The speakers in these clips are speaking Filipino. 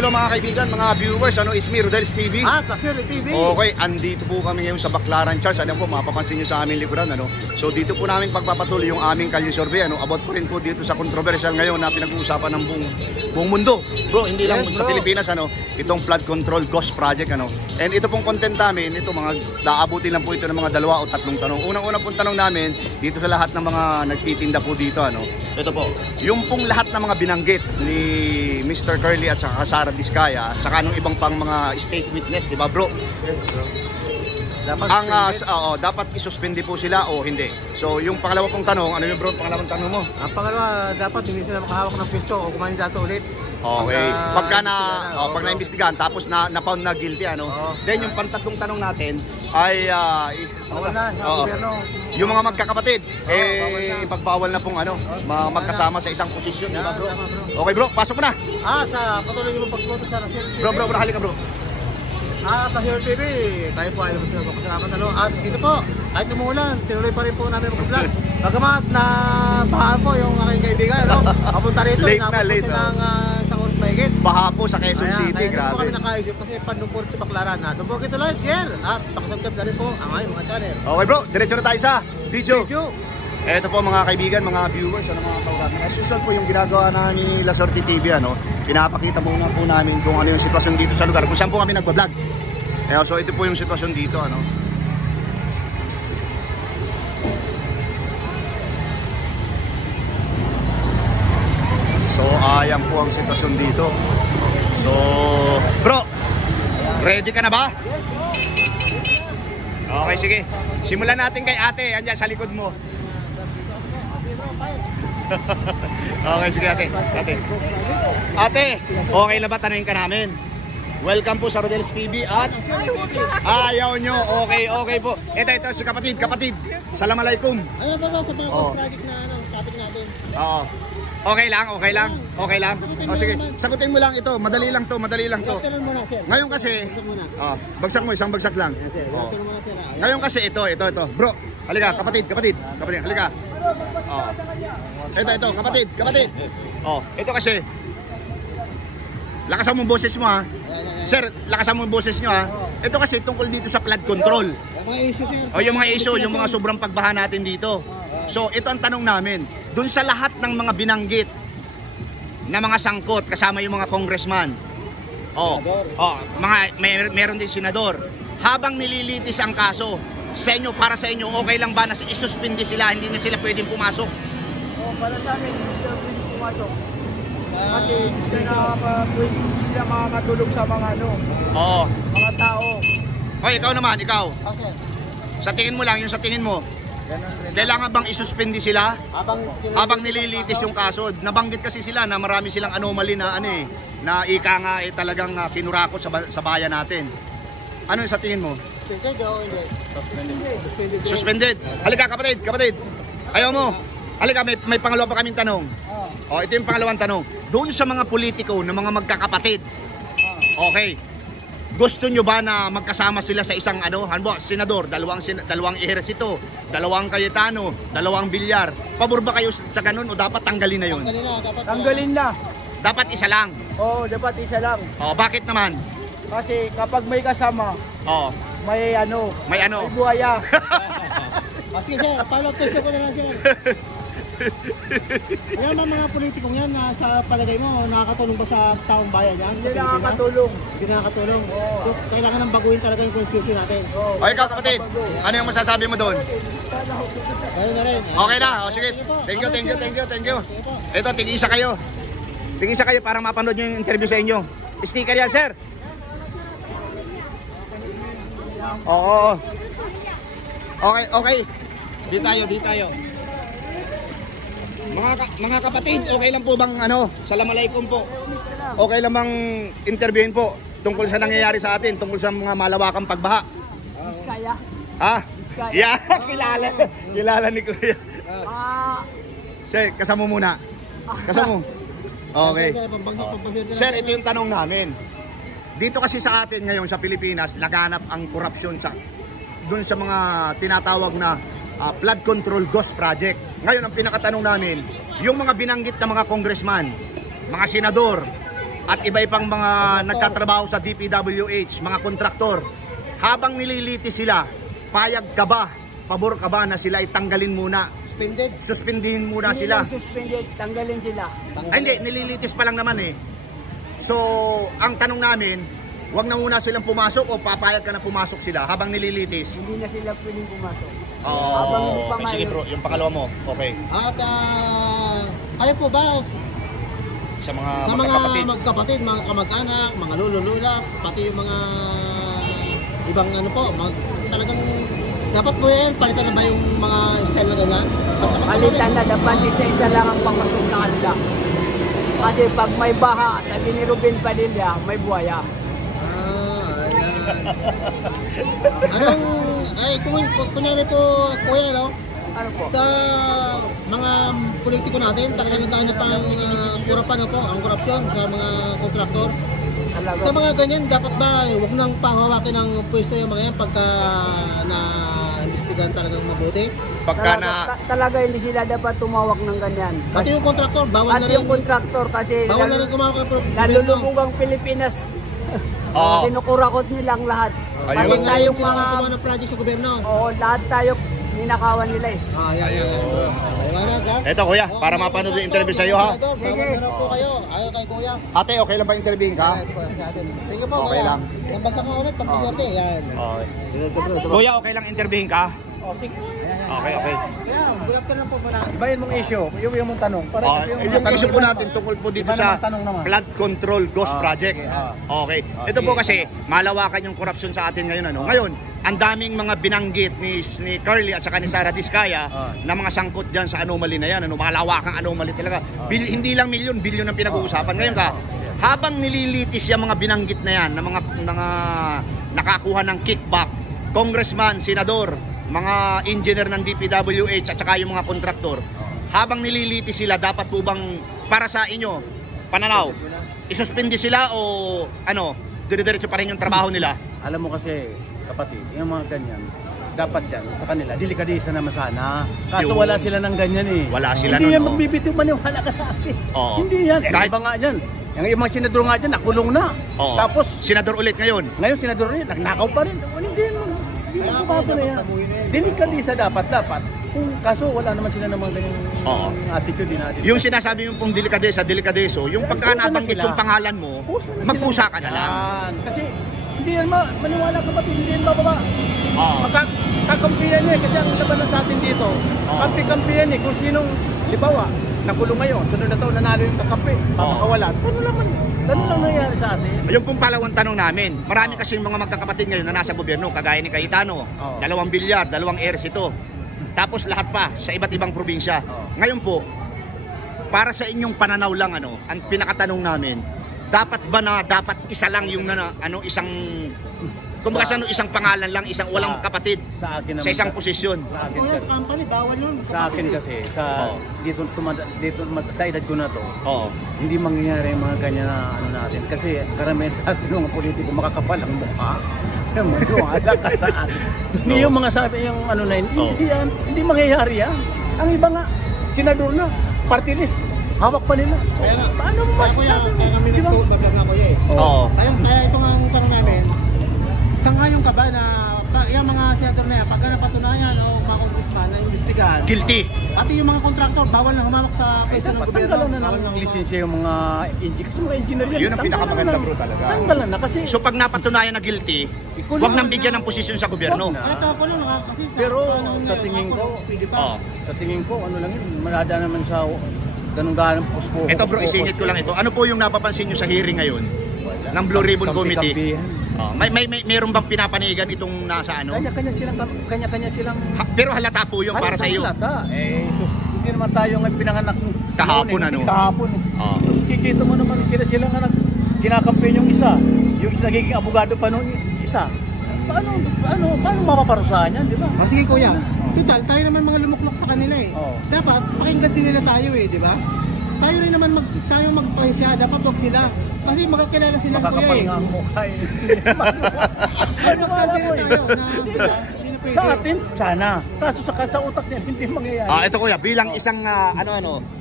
hello mga kaibigan, mga viewers, is me, Rodel's TV. Taxi TV. Okay, andito po kami ngayon sa Baclaran, Charles. Ano po, mapapansin nyo sa aming likuran, So dito po namin pagpapatuloy yung aming kalye survey, About po rin po dito sa controversial ngayon na pinag-uusapan ng buong mundo. Bro, hindi lang sa Pilipinas, itong flood control ghost project, And ito pong content namin, ito mga daabutin lang po ito ng mga 2 o 3 tanong. Unang-unang pong tanong namin, dito sa lahat ng mga nagtitinda po dito, Ito po, yung pong lahat ng mga binanggit ni Mr. Curly at saka Sara Diskaya, saka nung ibang pang mga state witness, di ba bro? Yes bro. Dapat isuspende po sila o hindi. So yung pangalawa pong tanong, ano yung bro, pangalawang tanong mo? Ang pangalawa, dapat hindi sila makahawak ng pisto o kumain dato ulit. Okay. Pag na-imbestigahan tapos na-found na guilty, Then yung pantatlong tanong natin ay yung mga magkakapatid, ipagbawal na pong magkasama sa isang posisyon, di ba bro? Okay bro, pasok mo na. Sa patuloy niyo pagboto sa Taxi TV. Bro, halika bro. Taxi TV, tayo po ay lumos na pagkakasama. At ito po, kahit umulan, tinuloy pa rin po namin mag-vlog. Bagamat na baha po yung aking kaibigan, Papunta rito, late na. ng isang oras mahigit. Baha po sa Quezon City, grabe. Kaya kami nakaisip kasi panluport sa Baclaran. Doon po kita like, share, at pakasubscribe na rin po ang aming mga channel. Okay bro, diretso na tayo sa video. Ito po mga kaibigan, mga viewers, mga kaurami. As usual po yung ginagawa na ni La Sorte TV, pinapakita muna po namin kung ano yung sitwasyon dito sa lugar, kung saan po kami nagpa-vlog. So ito po yung sitwasyon dito, So ayan po ang sitwasyon dito. So bro, ready ka na ba? Okay, sige. Simulan natin kay ate, andyan sa likod mo. Okay, sige ate. Ate, okay na ba tanungin ka namin? Welcome po sa Rodel's TV at ayaw nyo. Okay po. Ito si kapatid. Assalamualaikum. Ano ba sa mga ghost project na topic natin? Oo. Okay lang. Sige. Sagutin mo lang ito. Madali lang to. Ngayon kasi, bagsak mo, isang bagsak lang. Ngayon kasi ito. Bro, halika, kapatid. Halika. Ito, kapatid. Ito kasi, lakasan mo boses mo ha. Sir, lakasan mo boses nyo ha. Ito kasi tungkol dito sa flood control. Yung mga issue, yung mga sobrang pagbaha natin dito. So, ito ang tanong namin. Doon sa lahat ng mga binanggit na mga sangkot, kasama yung mga congressman. Meron din senador. Habang nililitis ang kaso, para sa inyo, okay lang ba na isuspindi sila, hindi na sila pwedeng pumasok? Para sa amin, hindi sila pwedeng pumasok. Kasi hindi sila makakatulong sa mga mga tao. Okay, ikaw naman. Sa tingin mo lang, yung sa tingin mo, kailangan bang isuspindi sila habang nililitis yung kaso? Nabanggit kasi sila na marami silang anomaly na na ika nga talagang kinurakot sa bayan natin. Ano yung sa tingin mo? Suspended. Halika kapatid. Ayaw mo. Halika, may pangalawa pa kaming tanong. Ito yung pangalawang tanong. Doon sa mga politiko na mga magkakapatid. Okay. Gusto nyo ba na magkasama sila sa isang senador, dalawang ehersito, 2 Cayetano, 2 Villar? Pabor ba kayo sa ganun o dapat tanggalin na yun? Tanggalin na. Dapat isa lang? Oo, dapat isa lang. Bakit naman? Kasi kapag may kasama, may buhaya. Kasi sir, follow up question ko na lang sir. Ayan mga politikong yan na sa palagay mo, nakakatulong ba sa taong bayan yan? Hindi nakakatulong. So, kailangan nang baguhin talaga yung constitution natin. Ikaw kapatid, ano yung masasabi mo doon? Ayun na rin. Okay na, sige. Thank you. Ito, tig-isa kayo. Para mapanood nyo yung interview sa inyo. Sticker yan, sir. Oo. Okay. Di tayo. Mga kapatid, okay lang po bang Assalamualaikum po. Okay lang bang interviewin po tungkol sa nangyayari sa atin, tungkol sa mga malawakang pagbaha? Diskaya. Yeah, kilala ni Kuya. Sir, kasama muna. Okay. Sir, ito yung tanong namin. Dito kasi sa atin ngayon sa Pilipinas, laganap ang korupsyon doon sa mga tinatawag na flood control ghost project. Ngayon ang pinakatanong namin, yung mga binanggit na mga congressman, mga senador, at iba pang mga nagtatrabaho sa DPWH, mga kontraktor, habang nililitis sila, payag ka ba, pabor ka ba na sila itanggalin muna? Suspindihin muna Hindi sila. lang suspended, tanggalin sila. Ay, hindi, nililitis pa lang naman eh. So, ang tanong namin, wag na muna silang pumasok o papayag ka na pumasok sila habang nililitis? Hindi na sila pwedeng pumasok. Oh, Habang hindi pa sige maayos. bro, yung pangalawa mo, okay. At kayo po ba Sa mga sa mga magkakapatid. magkapatid, mga kamag-anak, mga lolo-lola, pati yung mga ibang ano po, talagang dapat po yan, palitan na ba yung mga style na ganyan? Palitan na, dapat isa-isa lang ang pamasok sa kanila. Kasi pag may baha, sabi ni Ruben Padilla, may buhaya. Anong, ay, kunyari po, kuya, no? Ano po? Sa mga politiko natin, talagang tayo na pang kurapan po, ang korupsyon sa mga kontraktor. Talaga. Sa mga ganyan, dapat ba huwag nang panghawakin ng pwesto yung mga yan pagka na-investigahan talagang mabuti? Pagka na Talaga hindi sila dapat tumawak ng ganyan. Pati yung kontraktor, bawal At na rin. yung kontraktor kasi Bawal na rin kumawak ng nalulubog ang Pilipinas. Oo. Kinukurakot nilang lahat. Ayun. Pati Bawal na rin tayong sila mga... gumawa ng project sa gobyerno. Oo, lahat tayo ninakawan nila eh. Ayun. Liwanag, ha? Eto kuya, para mapanood yung interview sa iyo ha. Bawal na rin po kayo. Ayaw kay kuya. Ate, okay lang ba interviewin ka? Thank you po, Okay kuya. lang. Ang basa ka ulit, pag-duwerte. Yan. Okay. Kuya, okay lang interviewin ka? Okay, okay. Kaya, good afternoon po muna. Ibahin mong issue, yung mong tanong. Para kasi Yung issue po natin tungkol po dito Iba sa namang tanong naman. flood control ghost project. Okay. Ito po kasi malawakan yung korupsyon sa atin ngayon ano. Ngayon, ang daming mga binanggit ni Curly at saka ni Sara Diskaya na mga sangkot diyan sa anomaly na yan, ano, malawakang anomaly talaga. Hindi lang milyon, bilyon ang pinag-uusapan ngayon ka. Habang nililitis yung mga binanggit na yan, na mga nakakuha ng kickback, congressman, senador, mga engineer ng DPWH at saka yung mga kontraktor, habang nililitis sila, dapat po bang para sa inyo, pananaw, isuspindi sila o ano, dire-diretso pa rin yung trabaho nila? Alam mo kasi, kapatid, yung mga ganyan, dapat yan sa kanila, delikadisa naman sana. Kaso Yun. wala sila ng ganyan eh. Wala sila Hindi nun, yan no? magbibitiw, maniwala ka sa akin. Oo. Hindi yan. Kahit- Iba nga yan. Yung mga senador nga dyan, nakulong na. Oo. Tapos, Senador ulit ngayon. ngayon senador rin, nagnakaw pa rin. Hindi mo bago na yan. Delikadisa dapat. Kung kaso wala naman sila ng mga ganyang Oo. attitude din natin. Yung sinasabi mo pong delikadeso, yung pagka Kusa na nabanggit sila. yung pangalan mo, magpusa ka na lang. Kasi hindi yan maniwala kapatid, hindi yan bababa. Oo. Kakampiyan niya kasi ang labanan sa atin dito. Kampi-kampiyan eh kung sinong libawa nakulong ngayon, sunod na taon nanalo yung kakampi, papakawalan. Ganun lang nangyayari sa atin. Yung pong palawang tanong namin, marami kasi yung mga magkakapatid ngayon na nasa gobyerno, kagaya ni Cayetano, 2 bilyar, 2 heirs ito. Tapos lahat pa sa iba't ibang probinsya. Ngayon po, para sa inyong pananaw lang ano, ang pinakatanong namin, dapat ba na dapat isa lang yung isang kumbaga sa isang pangalan lang, isang walang kapatid Sa akin naman, sa isang posisyon. Sa akin Kuya, kasi, sa company, bawal yun. sa akin kasi dito sa edad ko na to, Oo. hindi mangyayari yung mga ganyan na ano natin. Kasi karamihan sa atin mga politiko makakapal ang mukha. Maniwala ka sa atin. Hindi yung mga sabi yung ano na yun, hindi mangyayari yan. Ang iba nga, senador na, party list, hawak pa nila. Kaya nga, Paano mo masasabi? kaya kami Di ba? nag-vlog na kuya eh. Oo. Kaya ito nga ang tanong namin, sangayon ka ba na yung mga senador na yan, pagka napatunayan o mga congressman na investigahan, Guilty. pati yung mga kontraktor, bawal na humawak sa Ay, pwesto ng dapat gobyerno. tanggalan na Bawal ng na lisensya yung mga engineer. Kasi mga engineer yan. Yun ang tanggalan pinakamaganda, na. bro, talaga. Tanggalan na kasi. So pag napatunayan na guilty, wag nang bigyan ng posisyon sa gobyerno. Wag na. Ito ako lang, kasi sa Pero panahon sa ngayon, tingin ako, ko, pwede pa. Oo. sa tingin ko, ano lang yun, malada naman sa ganun-ganun puspo. Ito bro, isingit ko lang ito. Ano po yung napapansin nyo sa hearing ngayon ng Blue Ribbon Committee? Mayroon bang pinapanigan itong nasa ano? Kanya-kanya silang Pero halata po yung para sa iyo. halata. Hindi naman tayo ng pinanganak Kahapon, noon, ano? Kahapon. Oo. Tapos kikita mo naman sila nga kinakampen yung isa. Yung isa nagiging abogado pa nung isa. Paano mapaparusahan yan, di ba? Sige kuya, total, tayo naman mga lumuklok sa kanila eh. Oo. Dapat, pakinggan din nila tayo eh, di ba? Tayo rin naman tayo magpahisya, dapat wag sila. Kasi makakilala sila kuya Makakapal eh. nga ang mukha eh. Magsabi rin tayo na sila, hindi na pwede. Sa atin, sana. Kaso sa utak niya, hindi mangyayari. Ito kuya, bilang isang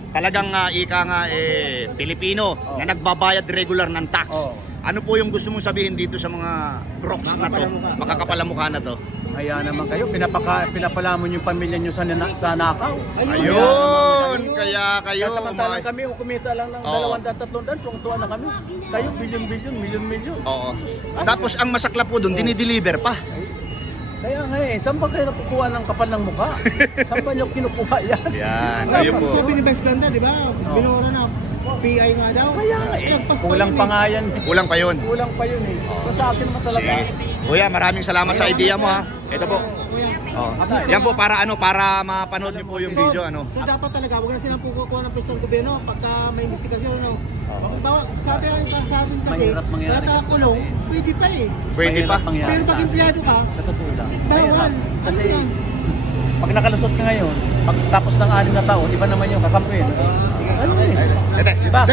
talagang ika nga Pilipino na nagbabayad regular ng tax. Ano po yung gusto mong sabihin dito sa mga crooks na to? Makakapalamukha na to. Kaya naman kayo, pinapalamon yung pamilya nyo sa nakaw. Ayun! Kaya kayo... Samantalang kami, kumita lang ng 200-300, tuwang-tuwa na kami. Kayo, bilyon-bilyon, milyon-milyon. Oo. Tapos ang masakla po doon, dinideliver pa. Kaya nga saan ba kayo nakukuha ng kapal ng mukha? Saan ba nyo kinukuha yan? Yan, kayo po. Sabi ni Vice Ganda, di ba? Binura na. PI nga daw. Kaya nga kulang pa nga yan. Kulang pa yun. Kulang pa yun So sa akin naman talaga. Kuya, maraming salamat sa idea mo ha. Ito po. Yan po para mapanood niyo po yung video So dapat talaga, wag na silang pukukuha ng pwesto ng gobyerno pagka may investigasyon. Sa atin kasi, kahit kulong, pwede pa Pwede pa. Pero pag empleyado ka, bawal. Kasi pag nakalusot ka ngayon, pag tapos ng 6 na taon, iba naman yung kakampi. Diba?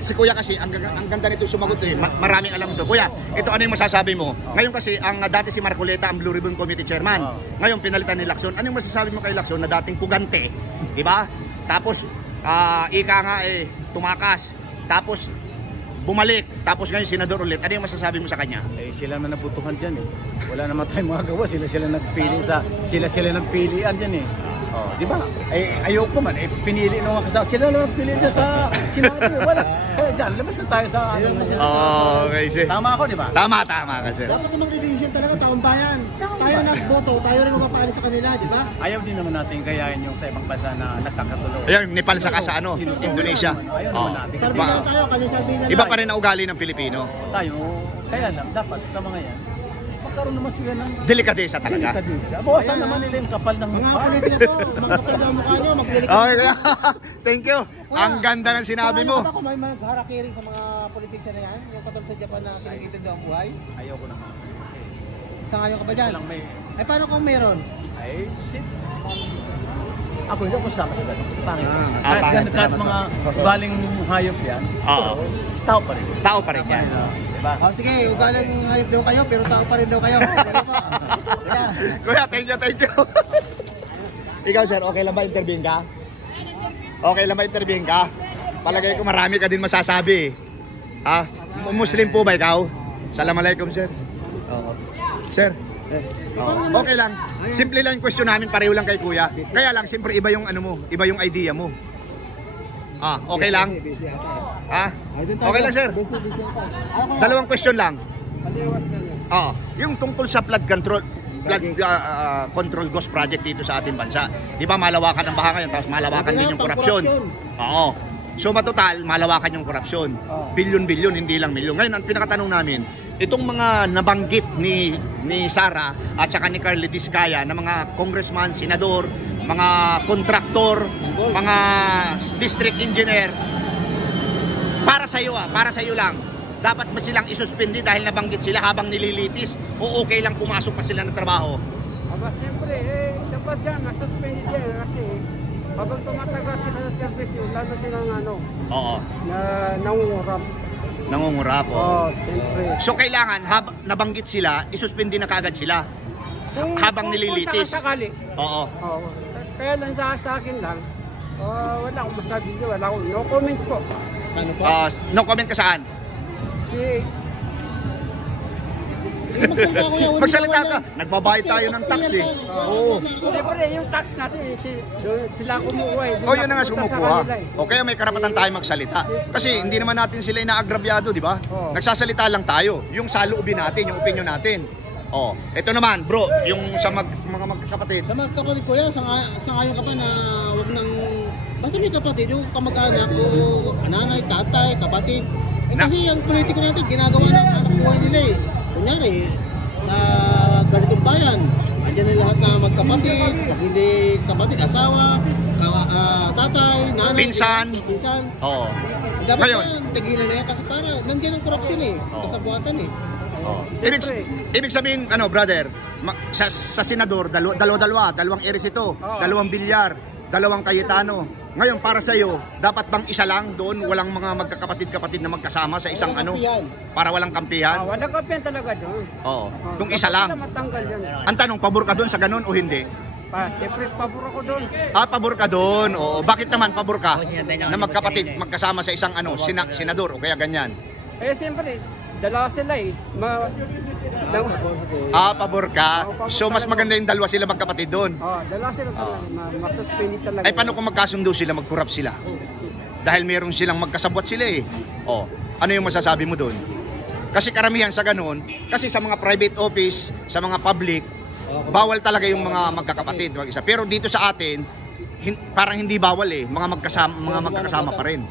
Si Kuya kasi, ang ganda nito sumagot maraming alam ito. Kuya, ito ano yung masasabi mo? Ngayon kasi, dati si Marcoleta, ang Blue Ribbon Committee Chairman. Ngayon, pinalitan ni Lacson. Ano yung masasabi mo kay Lacson na dating pugante? Diba? Tapos, ika nga tumakas. Tapos, bumalik. Tapos ngayon, senador ulit. Ano yung masasabi mo sa kanya? Sila na nabutuhan dyan Wala naman tayong magagawa. Sila nagpili sila nagpilian dyan di ba? Ayoko man. Pinili nung kasama. Sila na nagpili dyan sa sinabi. Wala. Dyan, labas na tayo sa okay, sir. Tama ako, di ba? Tama ka, sir. Dapat namang revision talaga, taong bayan. Tayo nagboto, tayo rin magpapali sa kanila, di ba? Ayaw din naman natin gayahin yung sa ibang bansa na nagkakatuloy. Ayun, Nepal sa Indonesia. Ayaw naman natin. Sarbinan tayo, kalisarbinan lang. Iba pa rin ang ugali ng Pilipino. Tayo, kaya lang, dapat sa mga yan, magkaroon naman sila ng delikadesa talaga. Bawasan naman nila yung kapal ng Mga mukha. politika po, magkapal daw mukha nyo, magdelikado. Okay, thank you. Ang ganda ng sinabi mo. Ako may harakiri sa mga politician na yan, yung katulad sa Japan na kinikitin daw ang buhay. Ayaw ko naman. Sangayon ka ba dyan? Lang may, Ay paano kung meron? ay, shit. Ako hindi ako sama sa ganun. Pangit. Pangit. Kahit mga galing hayop yan, tao pa rin. Tao pa rin yan. Diba? Sige, ugaling hayop daw kayo, pero tao pa rin daw kayo. Kuya, thank you. Ikaw, sir, okay lang ba intervene ka? Okay lang ba intervene ka? Palagay ko marami ka din masasabi. Muslim po ba ikaw? Assalamualaikum, sir. Sir. Okay lang. Simple lang yung question namin, pareho lang kay Kuya. Kaya lang, siyempre iba yung iba yung idea mo. Okay lang. Okay lang, sir. Dalawang question lang. Yung tungkol sa flood control ghost project dito sa ating bansa. Di ba malawakan ang baha ngayon, tapos malawakan din yung korupsyon. Oo. So matotal, malawakan yung korupsyon. Bilyon-bilyon, hindi lang milyon. Ngayon, ang pinakatanong namin, itong mga nabanggit ni Sara at saka ni Carly Diskaya na mga congressman, senador, mga kontraktor, mga district engineer, para sa iyo lang, dapat ba silang isuspindi dahil nabanggit sila habang nililitis o okay lang pumasok pa sila ng trabaho? Siyempre, dapat yan, nasuspended yan kasi habang tumatagal sila ng service yun, lalo silang Nangungurap. Siyempre. So kailangan, nabanggit sila, isuspindi na kaagad sila habang nililitis. Kung sakali. Kaya lang sa akin lang, wala akong masabi dito, no comments po. Ano po? No comment ka saan? Magsalita ka. Nagbabayad tayo ng tax Oo. Siyempre, yung tax natin, sila kumukuha yun na nga sumukuha. Okay, may karapatan tayo magsalita. Kasi hindi naman natin sila inaagrabyado, di ba? Nagsasalita lang tayo. Yung saloobin natin, yung opinion natin. Ito naman, bro, yung sa mga magkakapatid. Sa mga kapatid ko yan, sangayon ka pa na wag nang... Basta may kapatid, yung kamag-anak o nanay, tatay, kapatid. Kasi yung politiko natin, ginagawa ng anak buhay nila Kunyari, sa ganitong bayan, andyan na lahat na magkapatid, pag hindi kapatid, asawa, tatay, nanay, pinsan. Dapat yan, tigilan na yan kasi para nandiyan ang korupsyon kasabuatan Ibig sabihin, brother, sa senador, dalawang Erisito, dalawang Bilyar, dalawang Cayetano. Ngayon, para sa iyo, dapat bang isa lang doon, walang mga magkakapatid-kapatid na magkasama sa isang para walang kampihan? Walang kampihan talaga doon. Kung isa lang. Matanggal yan. Ang tanong, pabor ka doon sa ganun o hindi? Siyempre, pabor ako doon. Pabor ka doon. Oo. Bakit naman pabor ka? Na magkapatid, magkasama sa isang senador o kaya ganyan. Siyempre, dalawa sila eh. Pabor ka. So mas maganda yung dalawa sila magkapatid doon. Dalawa sila talaga. Masuspended talaga. Ay paano kung magkasundo sila, mag-corrupt sila? Dahil meron silang magkasabwat sila eh. Ano yung masasabi mo doon? Kasi karamihan sa ganoon, kasi sa mga private office, sa mga public, bawal talaga yung mga magkakapatid, mag-isa. Pero dito sa atin, parang hindi bawal eh, mga magkakasama pa rin.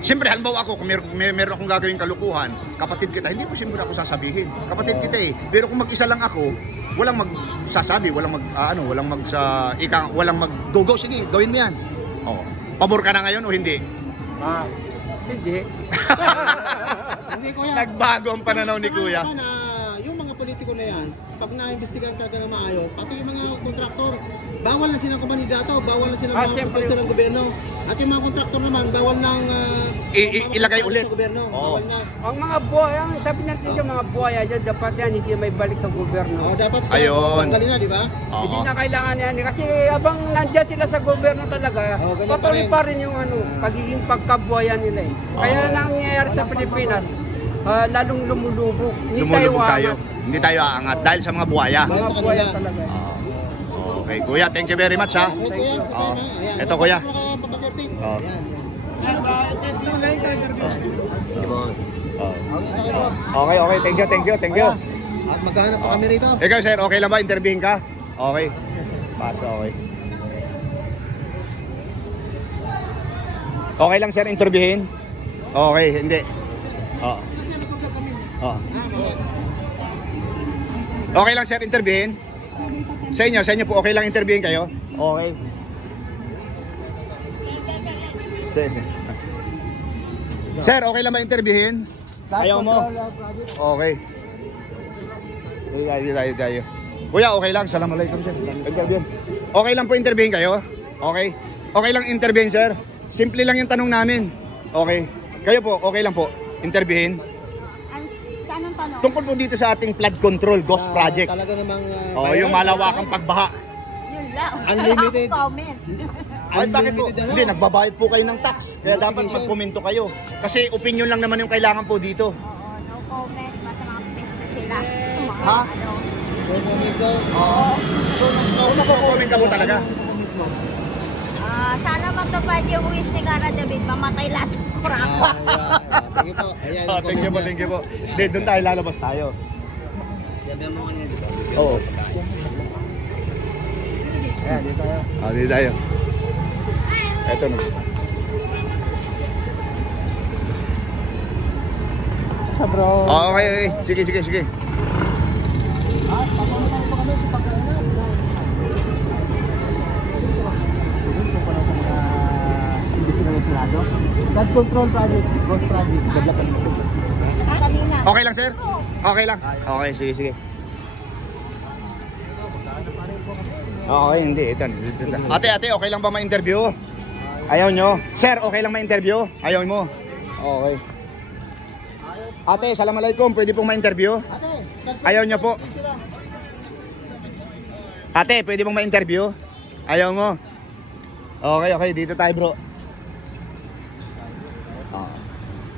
Siyempre, halimbawa ako, kung meron akong gagawing kalukuhan, kapatid kita, hindi mo siyempre ako sasabihin. Kapatid kita eh. Pero kung mag-isa lang ako, walang magsasabi, walang magdugo. Sige, gawin mo yan. Pabor ka na ngayon o hindi? Hindi. Hindi, kuya. Nagbago ang pananaw ni kuya. Yung mga politiko na yan, pag na-investigahan talaga na maayos, pati yung mga kontraktor, bawal na silang kumandidato, bawal na silang pwesto ng gobyerno. At yung mga kontraktor naman, bawal nang ilagay ulit sa gobyerno. Bawal na. Ang mga buhaya, sabi natin yung mga buhaya dyan, dapat yan, hindi may balik sa gobyerno. Dapat ayun. tanggalin na, di ba? Hindi na kailangan yan. Kasi abang nandyan sila sa gobyerno talaga, patuloy pa rin yung pagiging pagkabuhaya nila eh. Kaya nangyayari sa Pilipinas, lalong lumulubog. Hindi tayo aangat dahil sa mga buhaya. Mga buhaya talaga. Okay, kuya, thank you very much ha. Ito kuya. Okay, thank you. At maghahanap pa kami rito. Ikaw sir, okay lang ba? Interviewin ka? Okay. Okay. Okay lang sir, interviewin? Okay, hindi. Okay lang sir, interviewin? Sa inyo po, okay lang interviewin kayo? Okay. Sir, okay lang ba interviewin? Ayaw mo? Okay. Tayo. Kuya, okay lang. Assalamualaikum sir. Interviewin. Okay lang po interviewin kayo? Okay. Okay lang interviewin sir? Simple lang yung tanong namin. Okay. Kayo po, okay lang po interviewin? Anong tanong? Tungkol po dito sa ating flood control ghost project. Talaga namang yung malawakang pagbaha. Yun lang. Unlimited. Comment. Ay bakit po? Hindi, nagbabayad po kayo ng tax. Kaya dapat magkomento kayo. Kasi opinion lang naman yung kailangan po dito. Oo, no comment. Masama pista sila. Ha? No comments daw. So, no-comment ka po talaga? Sana matupad yung wish ni Cara David. Mamatay lahat ng kurang. Thank you po. Ayan, Thank you po. Hindi, doon tayo lalabas tayo. Oo. Ayan, dito tayo. Dito tayo. Eto na. Sa bro. Okay. Sige. Papamatay po kami sa pagkainap. Flood control project, ghost project, development. Kanina. Okay lang, sir? Okay lang. Okay, sige. Okay, hindi. Ito. Ate, okay lang ba ma-interview? Ayaw nyo? Sir, okay lang ma-interview? Ayaw mo? Okay. Ate, assalamualaikum. Pwede pong ma-interview? Ayaw nyo po? Ate, pwede pong ma-interview? Ayaw mo? Okay. Dito tayo, bro.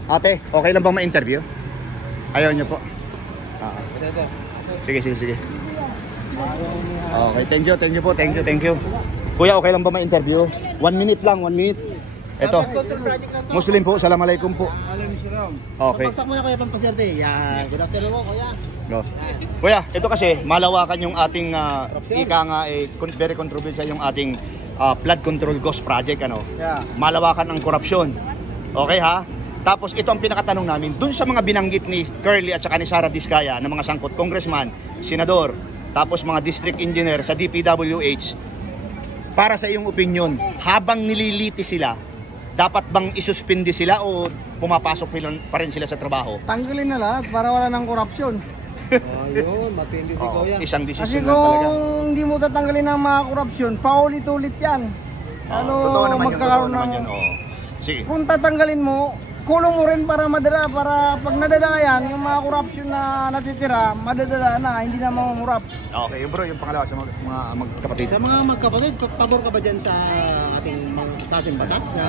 Ate, okay lang bang ma-interview? Ayaw nyo po? Sige. Okay, thank you po. Thank you. Kuya, okay lang ba ma-interview? 1 minute lang, 1 minute. Ito. Muslim po, assalamualaikum po. Okay. Pagsak muna kuya Pampaserte. Good afternoon po kuya. Go. Kuya, ito kasi malawakan yung ating very controversial yung ating flood control ghost project Malawakan ang korupsyon. Okay ha? Tapos ito ang pinakatanong namin dun sa mga binanggit ni Curly at saka ni Sara Diskaya na mga sangkot congressman, senador, tapos mga district engineer sa DPWH. Para sa iyong opinion, habang nililiti sila, dapat bang isuspindi sila o pumapasok pa rin sila sa trabaho? Tanggalin na lahat para wala ng korupsyon. Ayun, matindi si kuya. Isang Kasi desisyon kung lang talaga. hindi mo tatanggalin ang mga korupsyon, paulit-ulit yan. Totoo naman magkakaroon yun. Sige. Kung tatanggalin mo, ikulong mo rin para madala, para pag nadala yan, yung mga corruption na natitira, madadala na, hindi na mamumurap. Okay, bro, yung pangalawa sa mga magkapatid. Sa mga magkapatid, pabor ka ba dyan sa ating batas na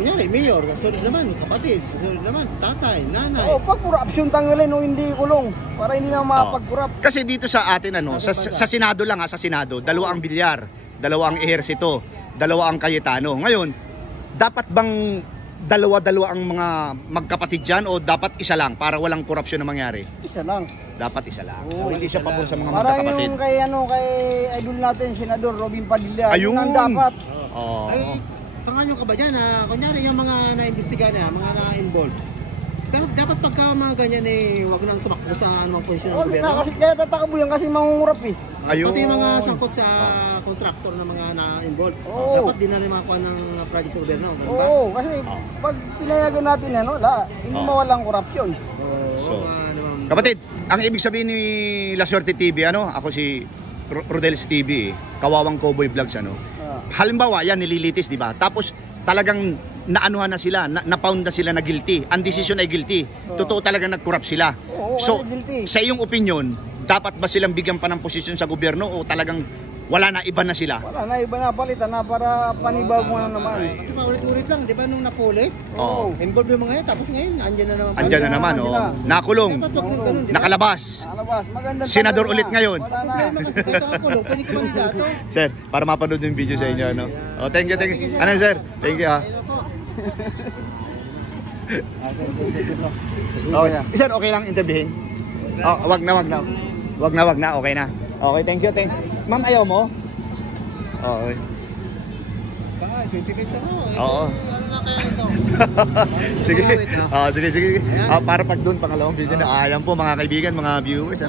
kunyari, mayor, sunod naman, kapatid, sunod naman, tatay, nanay. Oo, pag corruption tanggalin o hindi kulong, para hindi na mapag-corrup. Kasi dito sa atin, sa Senado lang sa Senado, dalawa ang bilyar, dalawa ang ehersito, dalawa ang Cayetano. Ngayon, dapat bang dalawa-dalawa ang mga magkapatid dyan o dapat isa lang para walang korupsyon na mangyari? Isa lang. Dapat isa lang. So, hindi siya pabor sa mga Para magkakapatid. yung kay idol natin, Senador Robin Padilla, Ayun. yun ang dapat. Oo. Ay, sangayon ka ba dyan na, kunyari yung mga na-imbestiga na, mga na-involved, dapat pagka mga ganyan huwag nang tumakbo sa anumang posisyon ng Oh, gobyerno. kasi kaya tatakbo yan kasi mangungurap eh. Ayun. Pati yung mga sangkot sa kontraktor na mga na-involved, Oo. dapat din na rin makakuha ng project sa gobyerno. Ganun ba? Oo, kasi pag pinayagan natin yan, wala, hindi mawalang korupsyon. So, Ano, kapatid, ang ibig sabihin ni La Suerte TV, ako si Rodel's TV, Kawawang Cowboy Vlogs, halimbawa yan nililitis, di ba? Tapos talagang naanuhan na sila, na-pound na sila na guilty. Ang decision ay guilty. Totoo talaga nag-corrupt sila. Oo, So, guilty. sa iyong opinion, dapat ba silang bigyan pa ng posisyon sa gobyerno o talagang wala na, iba na sila? Wala na, iba na palitan na para panibago na naman. kasi paulit-ulit lang, di ba nung napulis? Oo. Involved yung mga yan, tapos ngayon, andyan na naman. Andyan na naman, sila. nakulong, Dapat wag lang ganun, di ba? nakalabas. Alabas, maganda. Senador ulit ngayon. Wala na. Problema kasi kahit nakakulong, pwede ka mandato. Sir, para mapanood yung video sa inyo, Oh, thank you. Ano, sir? Thank you, Okay. Sir, okay lang interviewin? Oh, wag na. Okay na. Okay, thank you. Ma'am, ayaw mo? Okay. Baka, 20 pesos ako. Oo. Ano na kaya ito? Sige. Sige. Para pag doon pangalawang video na ayan po mga kaibigan, mga viewers,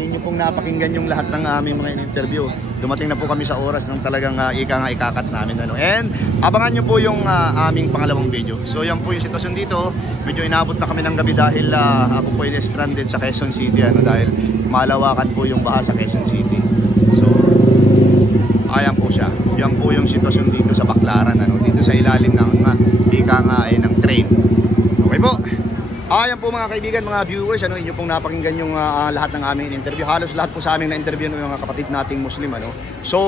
inyo pong napakinggan yung lahat ng aming mga interview. Dumating na po kami sa oras ng talagang ikakat namin. And abangan nyo po yung aming pangalawang video. So yan po yung sitwasyon dito. Medyo inabot na kami ng gabi dahil ako po ay stranded sa Quezon City. Dahil malawakan po yung baha sa Quezon City. So ayan po siya. Yan po yung sitwasyon dito sa Baclaran. Dito sa ilalim ng ng train. Okay po. Ayan po mga kaibigan, mga viewers, inyo pong napakinggan yung lahat ng aming interview. Halos lahat po sa aming na-interview ng mga kapatid nating Muslim. So,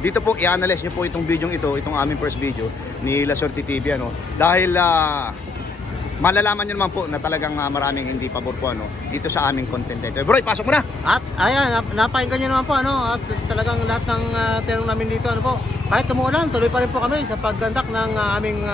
dito po i-analyze nyo po itong video ito, itong aming first video ni La Suerte TV. Dahil malalaman nyo naman po na talagang maraming hindi pabor po dito sa aming content ito. Bro, pasok mo na! At ayan, napakinggan nyo naman po at talagang lahat ng tanong namin dito kahit tumuulan, tuloy pa rin po kami sa paggandak ng aming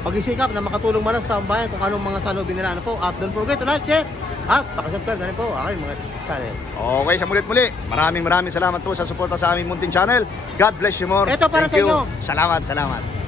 pag-isikap na makatulong man sa taong bayan kung anong mga salubin nila at don't forget to like, share at pakisubscribe na rin po aking mga channel. Okay, sa muli. Maraming salamat po sa suporta sa aming munting channel. God bless you more. Ito para Thank sa you. inyo. Salamat.